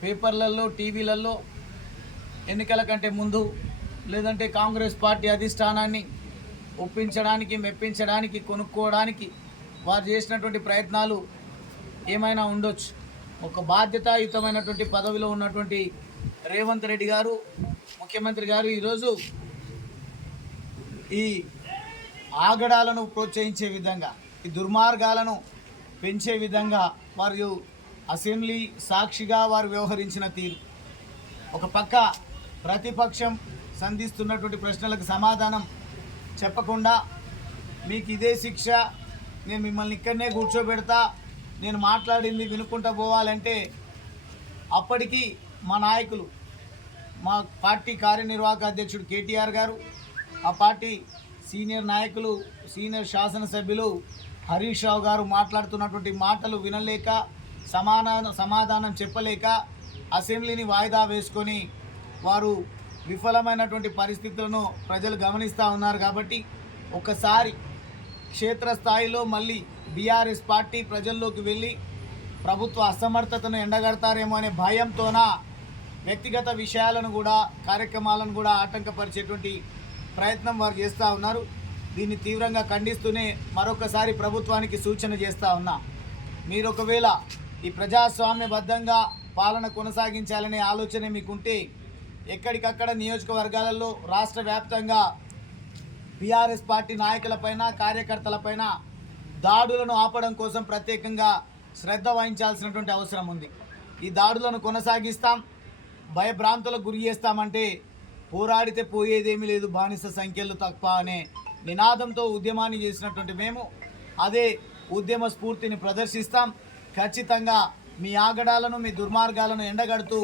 పేపర్లలో టీవీలలో ఎన్నికల కంటే ముందు లేదంటే కాంగ్రెస్ పార్టీ అధిష్టానాన్ని ఒప్పించడానికి మెప్పించడానికి కొనుక్కోవడానికి వారు చేసినటువంటి ప్రయత్నాలు ఏమైనా ఉండొచ్చు. ఒక బాధ్యతాయుతమైనటువంటి పదవిలో ఉన్నటువంటి రేవంత్ రెడ్డి గారు ముఖ్యమంత్రి గారు ఈరోజు ఈ ఆగడాలను ప్రోత్సహించే విధంగా ఈ దుర్మార్గాలను పెంచే విధంగా వారు అసెంబ్లీ సాక్షిగా వారు వ్యవహరించిన తీరు. ఒక పక్క ప్రతిపక్షం సంధిస్తున్నటువంటి ప్రశ్నలకు సమాధానం చెప్పకుండా మీకు ఇదే శిక్ష నేను మిమ్మల్ని ఇక్కడనే కూర్చోబెడతా నేను మాట్లాడింది వినుకుంటా పోవాలంటే అప్పటికి మా నాయకులు మా పార్టీ కార్యనిర్వాహక అధ్యక్షుడు కేటీఆర్ గారు ఆ పార్టీ సీనియర్ నాయకులు సీనియర్ శాసనసభ్యులు హరీష్ రావు గారు మాట్లాడుతున్నటువంటి మాటలు వినలేక సమాధానం సమాధానం చెప్పలేక అసెంబ్లీని వాయిదా వేసుకొని వారు విఫలమైనటువంటి పరిస్థితులను ప్రజలు గమనిస్తూ ఉన్నారు కాబట్టి ఒకసారి క్షేత్రస్థాయిలో మళ్ళీ బీఆర్ఎస్ పార్టీ ప్రజల్లోకి వెళ్ళి ప్రభుత్వ అసమర్థతను ఎండగడతారేమో అనే భయంతోన వ్యక్తిగత విషయాలను కూడా కార్యక్రమాలను కూడా ఆటంకపరిచేటువంటి ప్రయత్నం వారు చేస్తూ ఉన్నారు. దీన్ని తీవ్రంగా ఖండిస్తూనే మరొకసారి ప్రభుత్వానికి సూచన చేస్తూ ఉన్నా. మీరు ఒకవేళ ఈ ప్రజాస్వామ్యబద్ధంగా పాలన కొనసాగించాలనే ఆలోచన మీకుంటే ఎక్కడికక్కడ నియోజకవర్గాలలో రాష్ట్ర వ్యాప్తంగా బీఆర్ఎస్ పార్టీ నాయకులపైన కార్యకర్తలపైన దాడులను ఆపడం కోసం ప్రత్యేకంగా శ్రద్ధ వహించాల్సినటువంటి అవసరం ఉంది. ఈ దాడులను కొనసాగిస్తాం భయభ్రాంతులకు గురి చేస్తామంటే పోరాడితే పోయేదేమీ లేదు బానిస సంఖ్యలు తక్కువ అనే నినాదంతో ఉద్యమాన్ని చేసినటువంటి మేము అదే ఉద్యమ స్ఫూర్తిని ప్రదర్శిస్తాం. ఖచ్చితంగా మీ ఆగడాలను మీ దుర్మార్గాలను ఎండగడుతూ